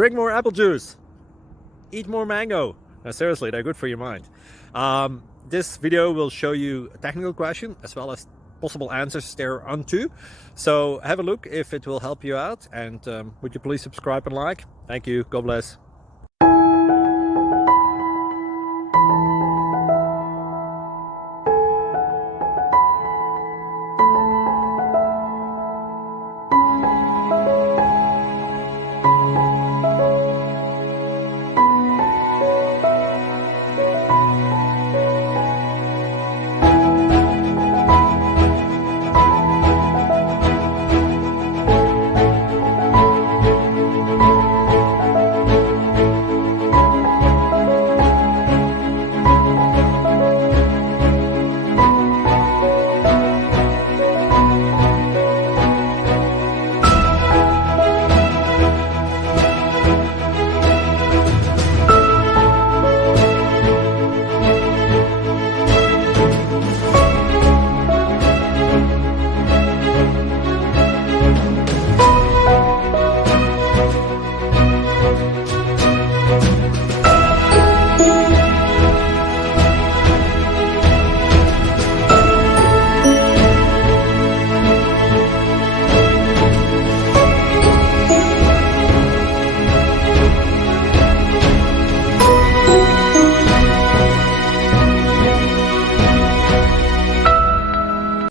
drink more apple juice, eat more mango. No, seriously, they're good for your mind. This video will show you a technical question as well as possible answers thereunto. So have a look if it will help you out, and would you please subscribe and like? Thank you. God bless.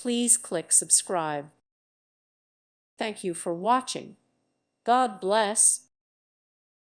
Please click subscribe. Thank you for watching. God bless.